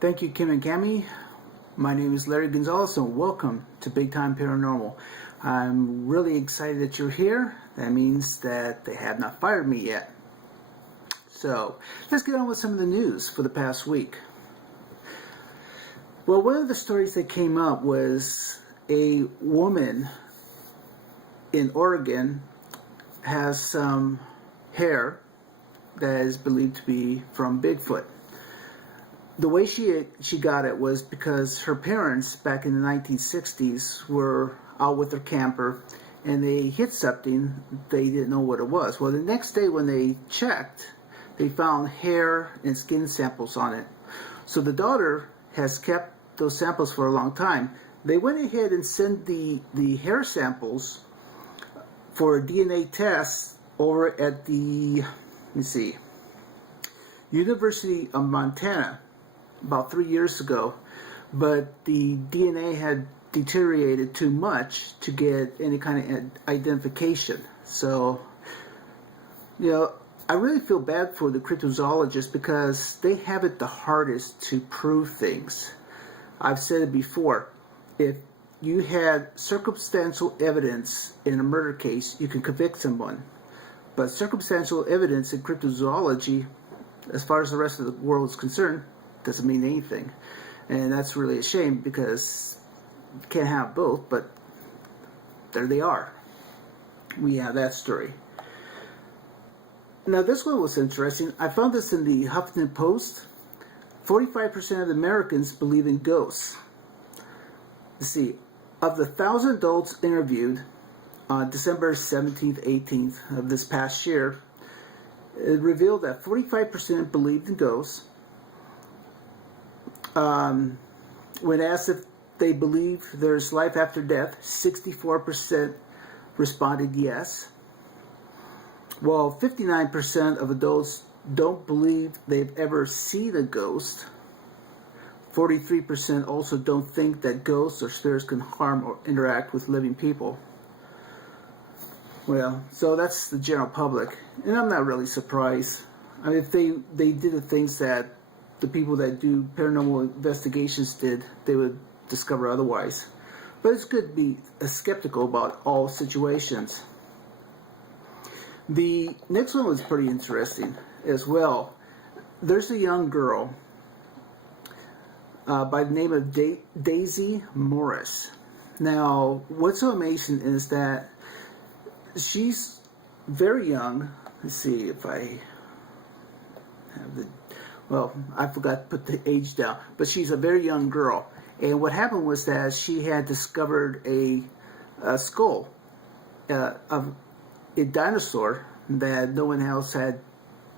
Thank you, Kim and Cami. My name is Larry Gonzalez, and welcome to Big Time Paranormal. I'm really excited that you're here. That means that they have not fired me yet. So, let's get on with some of the news for the past week. Well, one of the stories that came up was a woman in Oregon has some hair that is believed to be from Bigfoot. The way she got it was because her parents back in the 1960s were out with their camper and they hit something they didn't know what it was. Well, the next day when they checked, they found hair and skin samples on it. So the daughter has kept those samples for a long time. They went ahead and sent the hair samples for a DNA test over at the, University of Montana about 3 years ago, but the DNA had deteriorated too much to get any kind of identification. So, I really feel bad for the cryptozoologists because they have it the hardest to prove things. I've said it before, if you had circumstantial evidence in a murder case, you can convict someone. But circumstantial evidence in cryptozoology, as far as the rest of the world is concerned, doesn't mean anything. And that's really a shame because you can't have both, but there they are. We have that story. Now this one was interesting. I found this in the Huffington Post. 45% of Americans believe in ghosts. Let's see, of the 1,000 adults interviewed on December 17th, 18th of this past year, it revealed that 45% believed in ghosts. When asked if they believe there's life after death, 64% responded yes. While 59% of adults don't believe they've ever seen a ghost. 43% also don't think that ghosts or spirits can harm or interact with living people. Well, so that's the general public, and I'm not really surprised. I mean, if they did the things that the people that do paranormal investigations did, they would discover otherwise. But it's good to be skeptical about all situations. The next one was pretty interesting as well. There's a young girl by the name of Daisy Morris. Now, what's so amazing is that she's very young. Let's see if I have the... Well, I forgot to put the age down. But she's a very young girl. And what happened was that she had discovered a skull of a dinosaur that no one else had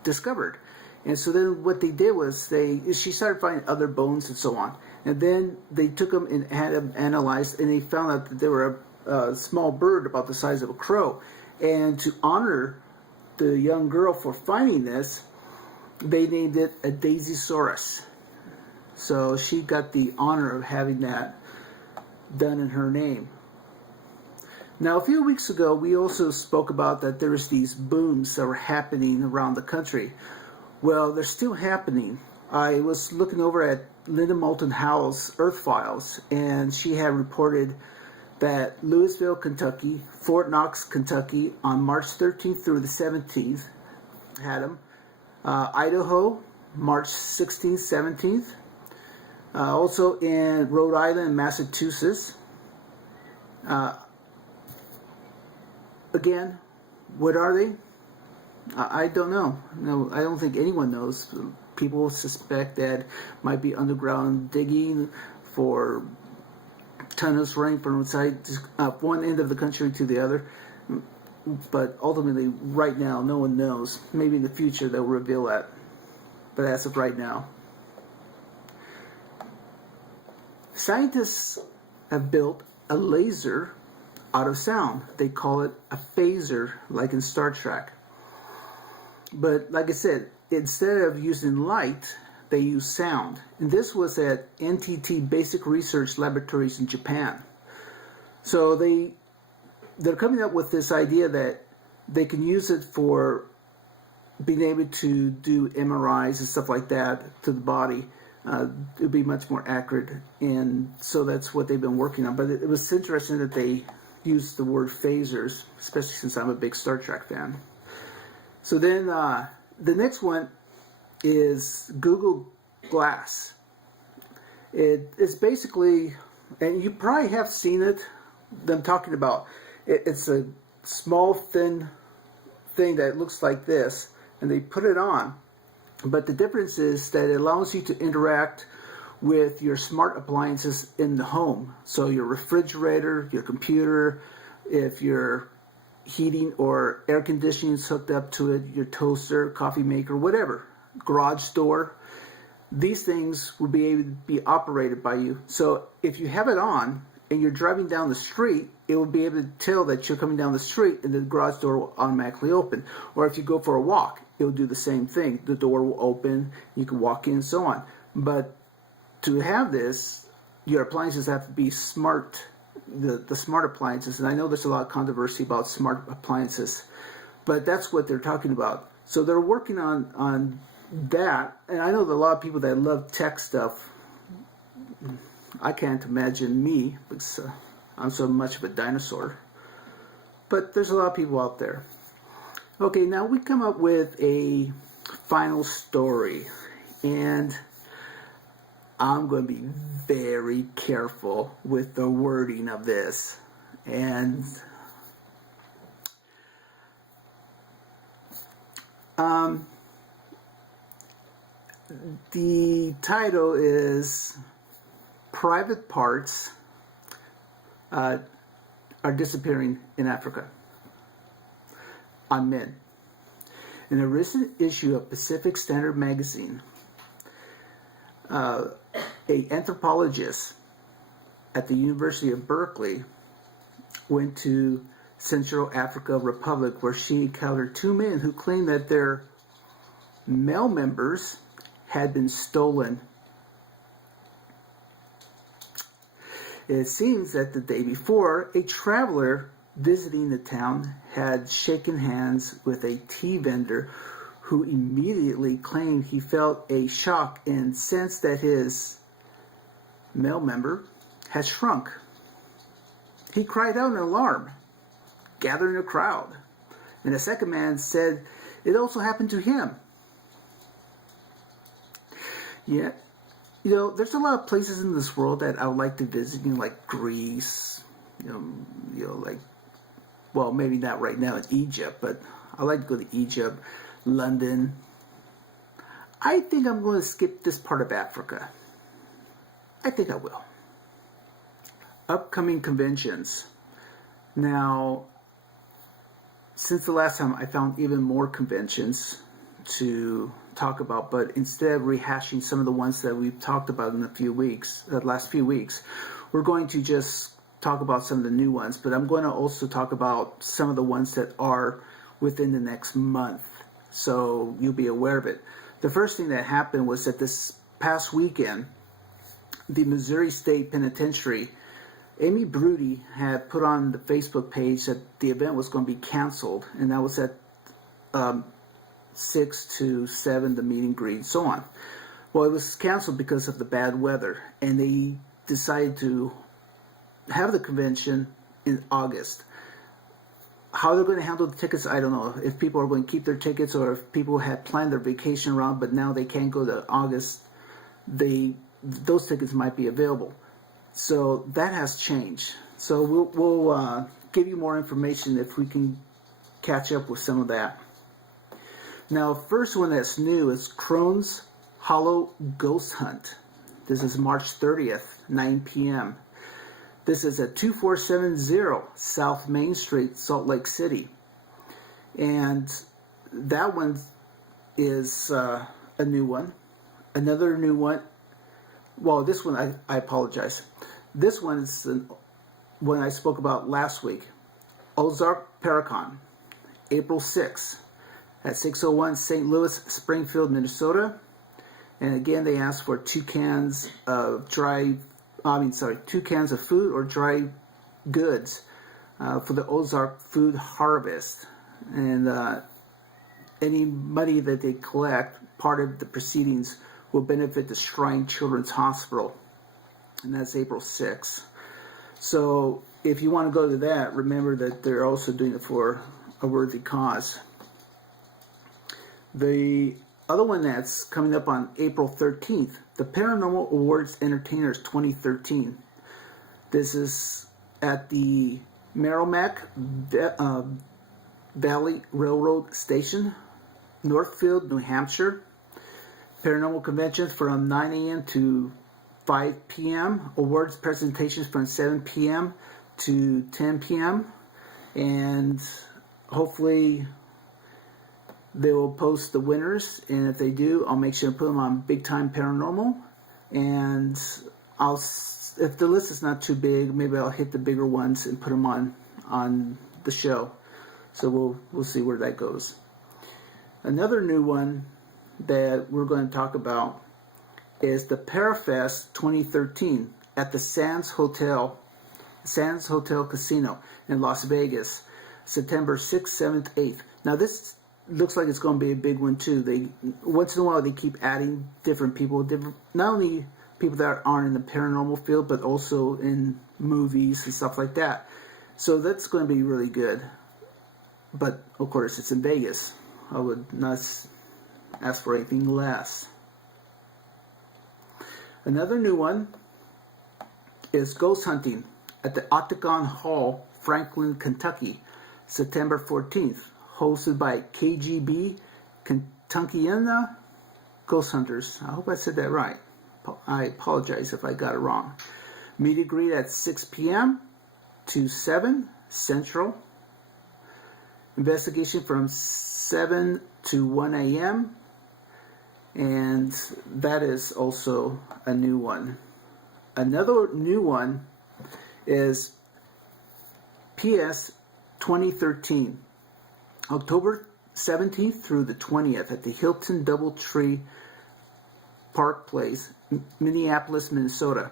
discovered. And so then what they did was she started finding other bones and so on. And then they took them and had them analyzed, and they found out that they were a small bird about the size of a crow. And to honor the young girl for finding this, they named it a Daisysaurus. So she got the honor of having that done in her name. Now, a few weeks ago, we also spoke about that there's these booms that were happening around the country. Well, they're still happening. I was looking over at Linda Moulton Howell's Earth Files, and she had reported that Louisville, Kentucky, Fort Knox, Kentucky, on March 13th through the 17th, had them. Idaho, March 16th, 17th. Also in Rhode Island and Massachusetts. Again, what are they? I don't know. No, I don't think anyone knows. People suspect that might be underground digging for tunnels running from one end of the country to the other. But ultimately, right now, no one knows. Maybe in the future they'll reveal that. But as of right now. Scientists have built a laser out of sound. They call it a phaser, like in Star Trek. But like I said, instead of using light, they use sound. And this was at NTT Basic Research Laboratories in Japan. So they're coming up with this idea that they can use it for being able to do MRIs and stuff like that to the body it would be much more accurate. And so that's what they've been working on. But it was interesting that they used the word phasers, especially since I'm a big Star Trek fan. So then the next one is Google Glass. It's basically, and you probably have seen it, them talking about it. It's a small, thin thing that looks like this, and they put it on. But the difference is that it allows you to interact with your smart appliances in the home. So your refrigerator, your computer, if your heating or air conditioning is hooked up to it, your toaster, coffee maker, whatever, garage door, these things will be able to be operated by you. So if you have it on and you're driving down the street, it will be able to tell that you're coming down the street and the garage door will automatically open. Or if you go for a walk, it will do the same thing. The door will open, you can walk in and so on. But to have this, your appliances have to be smart, the smart appliances. And I know there's a lot of controversy about smart appliances, but that's what they're talking about. So they're working on that. And I know that a lot of people that love tech stuff, I can't imagine me, because I'm so much of a dinosaur. But there's a lot of people out there. Okay, now we come up with a final story. And I'm going to be very careful with the wording of this. And the title is Private Parts Are Disappearing in Africa on Men. In a recent issue of Pacific Standard magazine, an anthropologist at the University of Berkeley went to Central Africa Republic, where she encountered two men who claimed that their male members had been stolen. It seems that the day before, a traveler visiting the town had shaken hands with a tea vendor who immediately claimed he felt a shock and sensed that his male member had shrunk. He cried out in alarm, gathering a crowd. And the second man said it also happened to him. Yeah, you know, there's a lot of places in this world that I would like to visit, you know, like Greece, like, well, maybe not right now in Egypt, but I like to go to Egypt, London. I think I'm going to skip this part of Africa. I think I will. Upcoming conventions. Now, since the last time, I found even more conventions to talk about, but instead of rehashing some of the ones that we've talked about in the last few weeks, we're going to just talk about some of the new ones, but I'm going to also talk about some of the ones that are within the next month, so you'll be aware of it. The first thing that happened was that this past weekend, the Missouri State Penitentiary, Amy Brody had put on the Facebook page that the event was going to be canceled, and that was at 6 to 7, the meet and greet, and so on. Well, it was canceled because of the bad weather, and they decided to have the convention in August. How they're going to handle the tickets, I don't know. If people are going to keep their tickets, or if people had planned their vacation around, but now they can't go to August, those tickets might be available. So that has changed. So we'll give you more information if we can catch up with some of that. Now, first one that's new is Crohn's Hollow Ghost Hunt. This is March 30th, 9 p.m. This is at 2470 South Main Street, Salt Lake City. And that one is a new one. Another new one, well, this one, I apologize. This one is the one I spoke about last week. Ozark Paracon, April 6th at 601 St. Louis, Springfield, Minnesota. And again, they asked for 2 cans of 2 cans of food or dry goods for the Ozark Food Harvest. And any money that they collect, part of the proceedings will benefit the Shrine Children's Hospital, and that's April 6th. So if you want to go to that, remember that they're also doing it for a worthy cause. The other one that's coming up on April 13th, the Paranormal Awards Entertainers 2013. This is at the Merrimack Valley Railroad Station, Northfield, New Hampshire. Paranormal conventions from 9 a.m. to 5 p.m. Awards presentations from 7 p.m. to 10 p.m. And hopefully they will post the winners, and if they do, I'll make sure to put them on Big Time Paranormal. And if the list is not too big, maybe I'll hit the bigger ones and put them on the show. So we'll see where that goes. Another new one that we're going to talk about is the Parafest 2013 at the Sands Hotel Casino in Las Vegas, September 6th, 7th, 8th. Now this looks like it's going to be a big one too. They once in a while they keep adding different people, not only people that aren't in the paranormal field, but also in movies and stuff like that. So that's going to be really good. But of course, it's in Vegas. I would not ask for anything less. Another new one is Ghost Hunting at the Octagon Hall, Franklin, Kentucky, September 14th, hosted by KGB, Kentuckiana Ghost Hunters. I hope I said that right. I apologize if I got it wrong. Meet and greet at 6 p.m. to 7 Central. Investigation from 7 to 1 a.m. And that is also a new one. Another new one is PS 2013, October 17th through the 20th at the Hilton Doubletree Park Place, Minneapolis, Minnesota.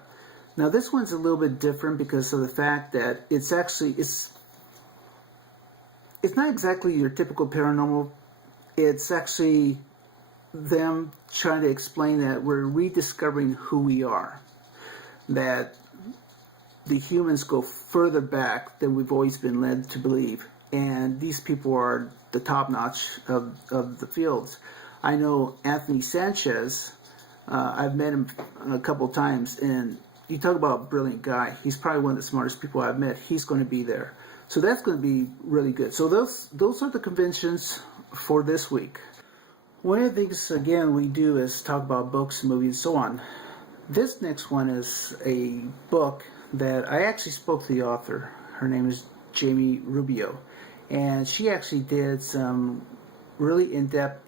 Now this one's a little bit different because of the fact that it's not exactly your typical paranormal. It's actually them trying to explain that we're rediscovering who we are. That the humans go further back than we've always been led to believe. And these people are the top notch of the fields. I know Anthony Sanchez. I've met him a couple times, and you talk about a brilliant guy. He's probably one of the smartest people I've met. He's going to be there. So that's going to be really good. So those are the conventions for this week. One of the things, again, we do is talk about books, movies, and so on. This next one is a book that I actually spoke to the author. Her name is Jamie Rubio. And she actually did some really in-depth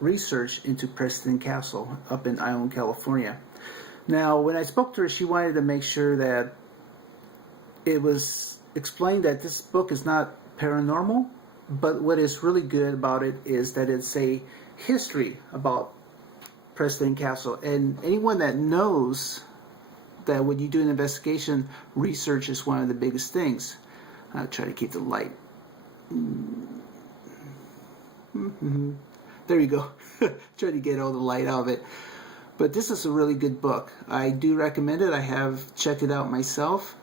research into Preston Castle up in Ione, California. Now, when I spoke to her, she wanted to make sure that it was explained that this book is not paranormal, but what is really good about it is that it's a history about Preston Castle. And anyone that knows that when you do an investigation, research is one of the biggest things. I'll try to keep the light. There you go. Try to get all the light out of it. But this is a really good book. I do recommend it. I have checked it out myself.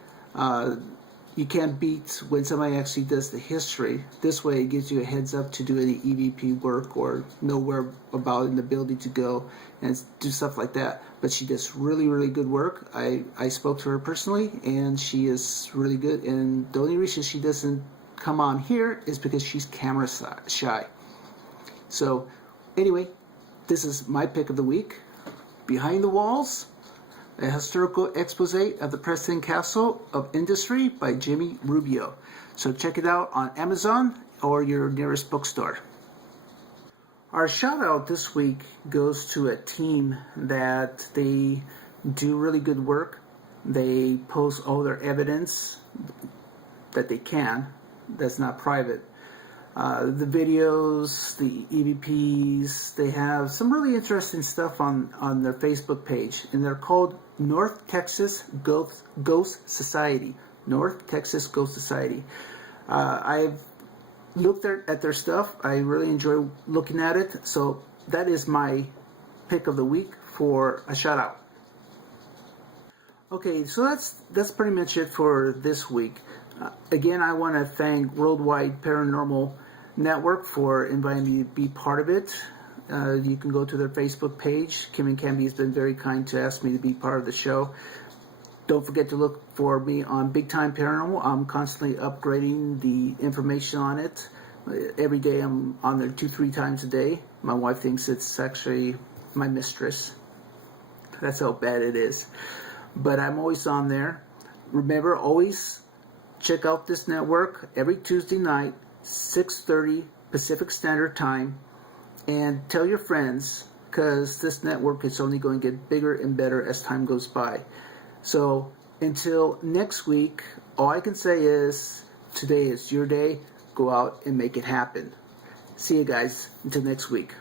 You can't beat when somebody actually does the history. This way it gives you a heads up to do any EVP work or know where about in the building to go and do stuff like that. But she does really, really good work. I spoke to her personally, and she is really good. And the only reason she doesn't come on here is because she's camera shy. So anyway, this is my pick of the week. Behind the Walls, a historical expose of the Preston Castle of Industry by Jamie Rubio. So check it out on Amazon or your nearest bookstore. Our shout out this week goes to a team that they do really good work. They post all their evidence that they can, that's not private. The videos, the EVPs, they have some really interesting stuff on their Facebook page, and they're called North Texas Ghost Society. North Texas Ghost Society. I've looked at their stuff. I really enjoy looking at it. So that is my pick of the week for a shout out. Okay, so that's pretty much it for this week. Again, I want to thank Worldwide Paranormal Network for inviting me to be part of it. You can go to their Facebook page. Kim and Camby has been very kind to ask me to be part of the show. Don't forget to look for me on Big Time Paranormal. I'm constantly upgrading the information on it. Every day I'm on there 2-3 times a day. My wife thinks it's actually my mistress. That's how bad it is. But I'm always on there. Remember, always check out this network every Tuesday night, 6:30 Pacific Standard Time. And tell your friends, because this network is only going to get bigger and better as time goes by. So until next week, all I can say is today is your day. Go out and make it happen. See you guys until next week.